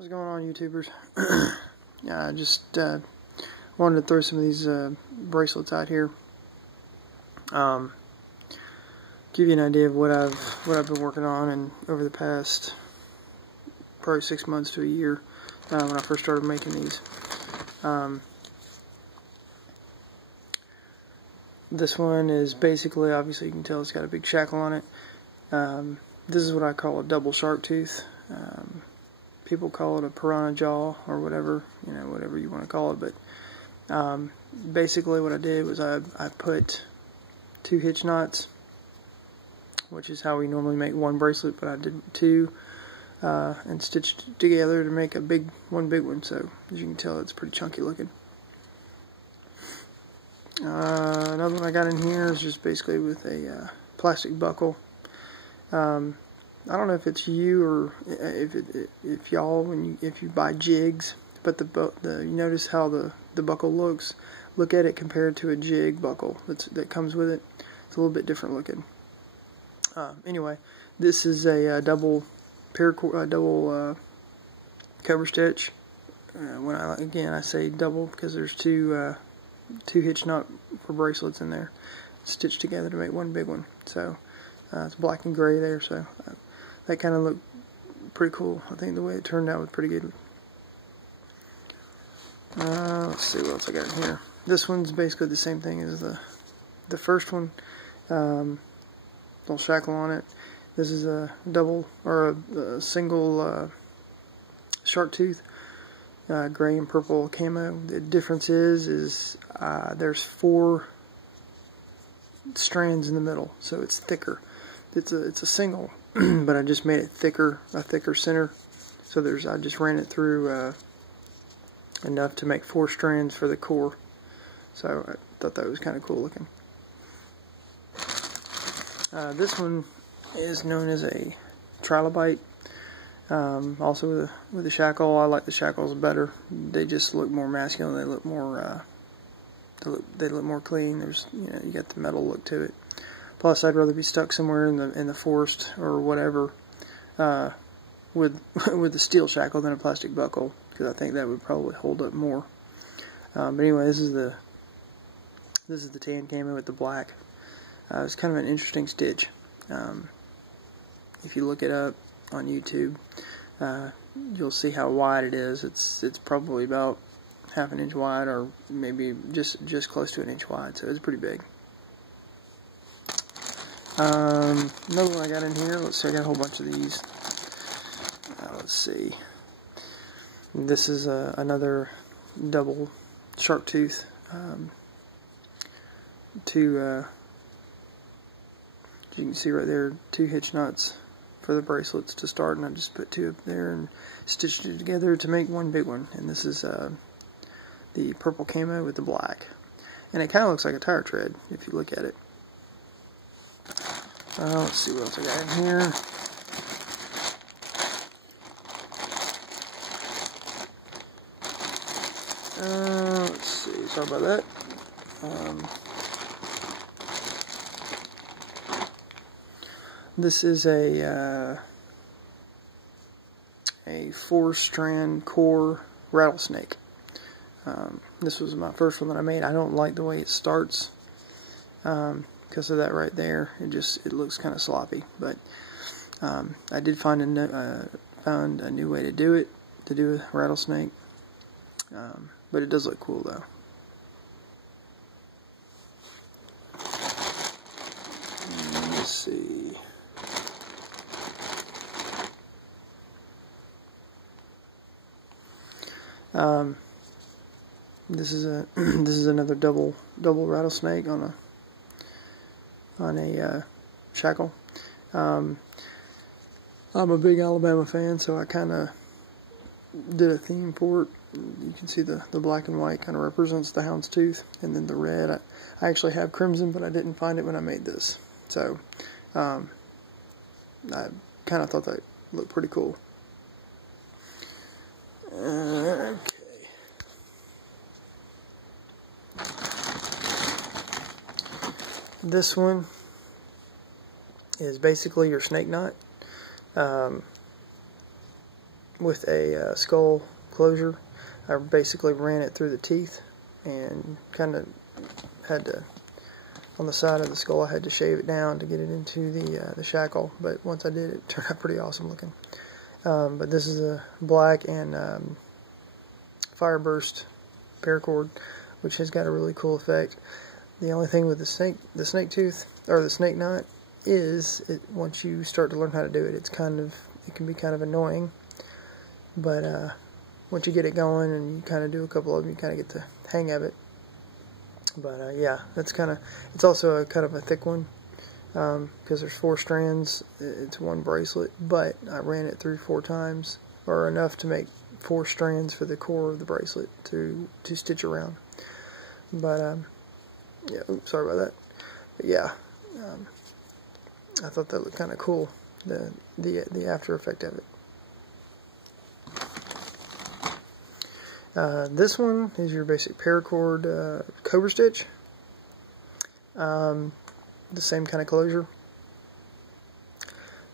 What's going on, YouTubers? Yeah, I just wanted to throw some of these bracelets out here. Give you an idea of what I've been working on and over the past probably 6 months to a year when I first started making these. This one is basically, obviously you can tell it's got a big shackle on it. This is what I call a double shark tooth. People call it a piranha jaw or whatever, you know, whatever you want to call it. But basically what I did was I put 2 hitch knots, which is how we normally make one bracelet, but I did 2 and stitched together to make one big one. So as you can tell, it's pretty chunky looking. Another one I got in here is just basically with a plastic buckle. I don't know if it's you or if y'all if you buy jigs, but you notice how the buckle looks. Look at it compared to a jig buckle that comes with it. It's a little bit different looking. Anyway, this is a double paracord, double cover stitch. When I say double because there's two hitch knot for bracelets in there, stitched together to make one big one. So it's black and gray there, so that kind of looked pretty cool. I think the way it turned out was pretty good. Let's see what else I got in here. This one's basically the same thing as the first one. Little shackle on it. This is a double or a single shark tooth, gray and purple camo. The difference is there's 4 strands in the middle, so it's thicker. It's a single, but I just made it thicker, a thicker center. So I just ran it through enough to make 4 strands for the core. So I thought that was kind of cool looking. This one is known as a trilobite. Also with the shackle. I like the shackles better. They just look more masculine. They look more they look more clean. There's, you know, you got the metal look to it. Plus, I'd rather be stuck somewhere in the forest or whatever with the steel shackle than a plastic buckle, because I think that would probably hold up more. But anyway, this is the tan camo with the black. It's kind of an interesting stitch. If you look it up on YouTube, you'll see how wide it is. It's probably about ½ an inch wide, or maybe just close to an inch wide. So it's pretty big. Another one I got in here. Let's see, I got a whole bunch of these. Let's see. This is another double shark tooth. You can see right there, 2 hitch knots for the bracelets to start, and I just put 2 up there and stitched it together to make one big one. And this is the purple camo with the black, and it kind of looks like a tire tread if you look at it. Let's see what else I got in here. Let's see, sorry about that. This is a 4-strand core rattlesnake. This was my first one that I made. I don't like the way it starts because of that right there. It looks kind of sloppy. But I did find a new way to do it, to do a rattlesnake. But it does look cool though. Let's see. This is another double rattlesnake on a shackle. I'm a big Alabama fan, so I kind of did a theme for it. You can see the black and white kind of represents the houndstooth, and then the red. I actually have crimson, but I didn't find it when I made this. So I kind of thought that looked pretty cool. Okay. This one is basically your snake knot. with a skull closure. I basically ran it through the teeth and kind of had to, on the side of the skull, I had to shave it down to get it into the shackle, but once I did, it turned out pretty awesome looking. But this is a black and fireburst paracord, which has got a really cool effect. The only thing with the snake tooth, or the snake knot, is once you start to learn how to do it, it can be kind of annoying. But once you get it going and you kind of do a couple of them, you kind of get the hang of it. But yeah, it's also a kind of a thick one, because there's 4 strands. It's one bracelet, but I ran it through 4 times, or enough to make 4 strands for the core of the bracelet to stitch around. But yeah, oops, sorry about that. But yeah, I thought that looked kind of cool, the after effect of it. This one is your basic paracord cobra stitch. The same kind of closure.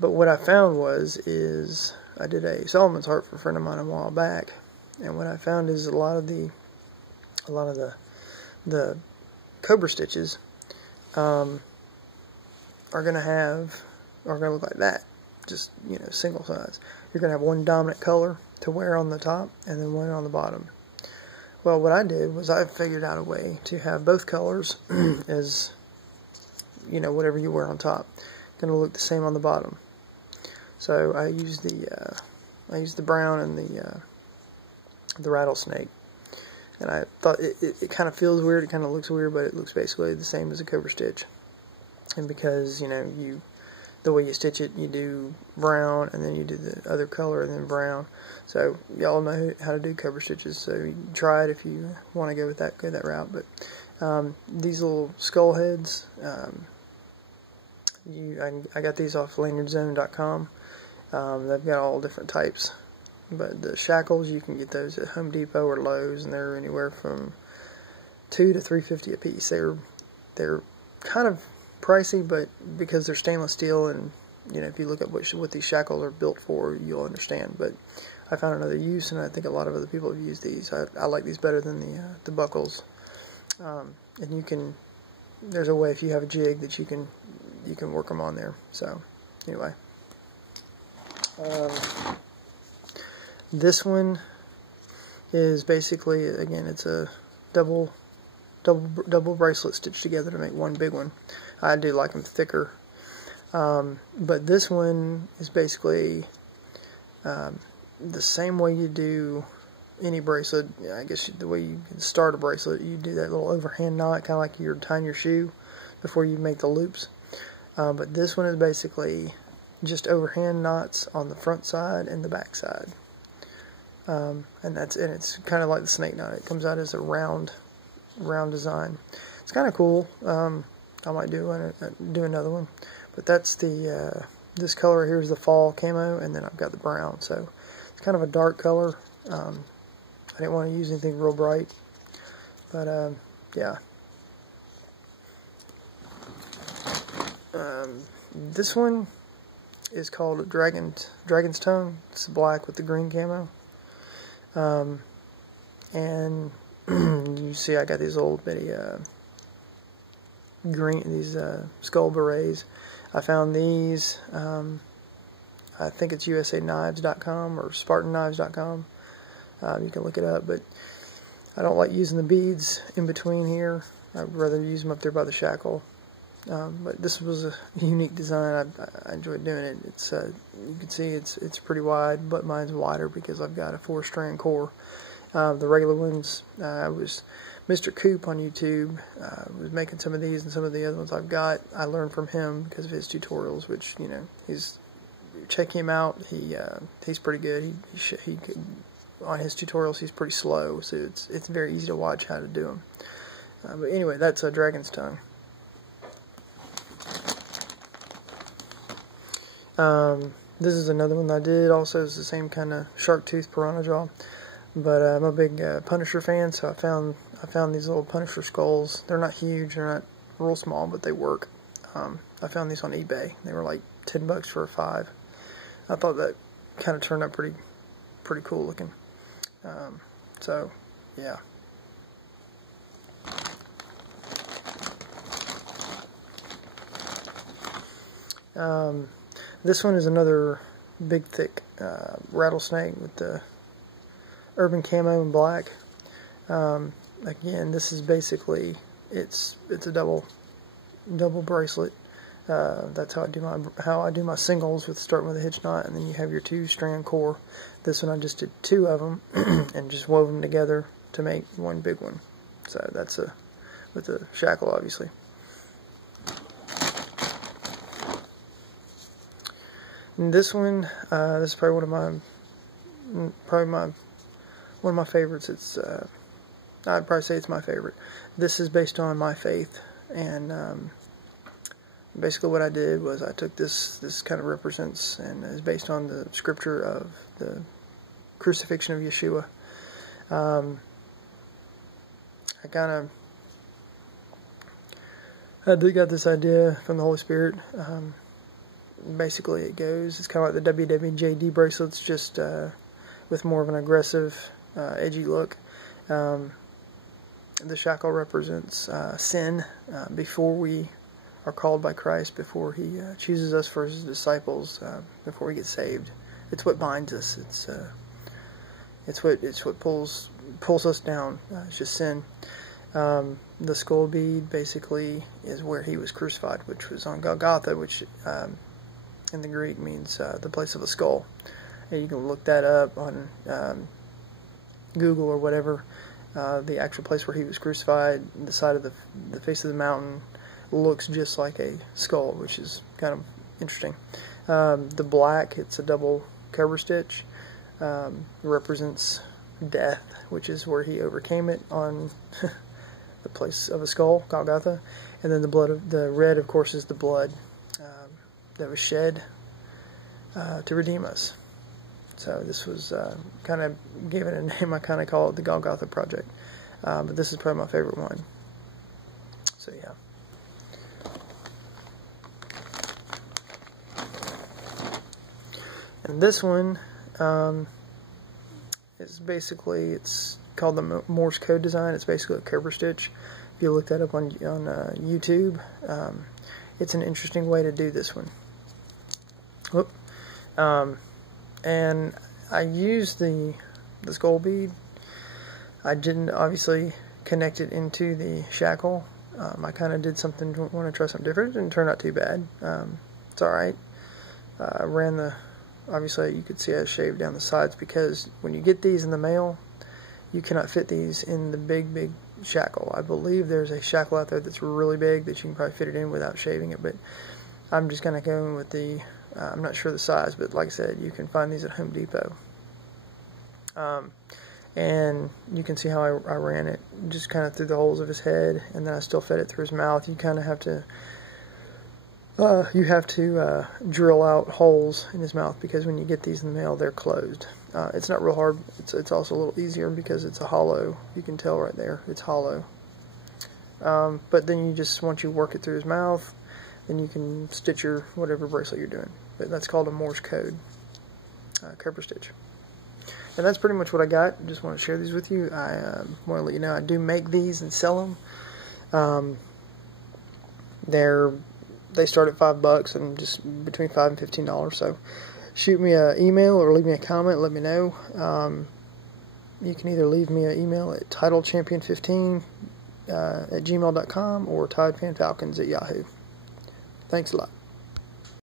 But what I found is I did a Solomon's Heart for a friend of mine a while back, and what I found is a lot of the cobra stitches are gonna look like that, just, you know, single sides. You're gonna have one dominant color to wear on the top and then one on the bottom. Well, what I did was I figured out a way to have both colors as, you know, whatever you wear on top, gonna look the same on the bottom. So I used the brown and the rattlesnake, and I thought it kind of feels weird, it kind of looks weird, but it looks basically the same as a cobra stitch. And because, you know, the way you stitch it, you do brown and then you do the other color and then brown. So y'all know how to do cobra stitches, so you can try it if you want to go that route. But these little skull heads, I got these off lanyardzone.com. They've got all different types, but the shackles, you can get those at Home Depot or Lowe's, and they're anywhere from $2 to $3.50 a piece. They're kind of pricey, but because they're stainless steel, and you know, if you look at what these shackles are built for, you'll understand. But I found another use, and I think a lot of other people have used these. I like these better than the buckles. And you can, there's a way, if you have a jig, that you can work them on there. So anyway, this one is basically, again, it's a double bracelet stitched together to make one big one. I do like them thicker, but this one is basically the same way you do any bracelet. I guess the way you can start a bracelet, you do that little overhand knot, kind of like you're tying your shoe before you make the loops. But this one is basically just overhand knots on the front side and the back side, and it's kind of like the snake knot. It comes out as a round design. It's kind of cool. I might do another one, but that's this color here is the fall camo, and then I've got the brown, so it's kind of a dark color. I didn't want to use anything real bright, but yeah. This one is called a Dragon's Tongue. It's black with the green camo, and you see I got these old bitty skull berets. I found these, I think it's usa-knives.com or spartanknives.com. You can look it up, but I don't like using the beads in between here. I'd rather use them up there by the shackle. But this was a unique design. I enjoyed doing it. It's you can see it's pretty wide, but mine's wider because I've got a 4-strand core. The regular ones, was Mr. Coop on YouTube, was making some of these, and some of the other ones I've got, I learned from him because of his tutorials, which, you know, check him out. He's pretty good. He on his tutorials, he's pretty slow, so it's very easy to watch how to do them. But anyway, that's a Dragon's Tongue. This is another one I did. Also, it's the same kind of shark tooth piranha jaw. But I'm a big Punisher fan, so I found these little Punisher skulls. They're not huge, they're not real small, but they work. I found these on eBay. They were like $10 for a 5. I thought that kind of turned out pretty cool looking. So yeah. This one is another big thick rattlesnake with the urban camo in black. Again, this is basically it's a double bracelet. That's how I do my singles, with starting with a hitch knot, and then you have your 2-strand core. This one I just did 2 of them and just wove them together to make one big one. So that's with the shackle, obviously. And this one, this is probably one of my favorites. It's I'd probably say it's my favorite. This is based on my faith, and basically what I did was I took this kind of represents and is based on the scripture of the crucifixion of Yeshua. I got this idea from the Holy Spirit. Basically it's kind of like the WWJD bracelets, just with more of an aggressive, edgy look. The shackle represents sin before we are called by Christ, before He chooses us for His disciples, before we get saved. It's what binds us. It's what pulls us down. It's just sin. The skull bead basically is where He was crucified, which was on Golgotha, which in the Greek means the place of a skull. And you can look that up on Google or whatever. The actual place where He was crucified, the side of the face of the mountain, looks just like a skull, which is kind of interesting. The black, it's a double cover stitch, represents death, which is where He overcame it on the place of a skull, Golgotha. And then the red, of course, is the blood that was shed to redeem us. So this was kind of, gave it a name, I kind of call it the Golgotha Project. But this is probably my favorite one. So yeah. And this one is basically, it's called the Morse code design. It's basically a cover stitch. If you look that up on YouTube, it's an interesting way to do this one. Whoop. And I used the skull bead. I didn't obviously connect it into the shackle. I kind of did something, want to try something different. It didn't turn out too bad. It's alright. I ran obviously you could see I shaved down the sides, because when you get these in the mail, you cannot fit these in the big shackle. I believe there's a shackle out there that's really big that you can probably fit it in without shaving it, but I'm just kind of going with the, I'm not sure the size, but like I said, you can find these at Home Depot. And you can see how I ran it, just kind of through the holes of his head, and then I still fed it through his mouth. You kind of have to, drill out holes in his mouth, because when you get these in the mail, they're closed. It's not real hard. It's also a little easier because it's a hollow. You can tell right there, it's hollow. But then you just, once you work it through his mouth, then you can stitch your whatever bracelet you're doing. But that's called a Morse code cover stitch. And that's pretty much what I got. Just want to share these with you. I want to let you know I do make these and sell them. They start at $5 and just between $5 and $15. So shoot me an email or leave me a comment. Let me know. You can either leave me an email at titlechampion15 at gmail.com or tidefanfalcons at Yahoo. Thanks a lot.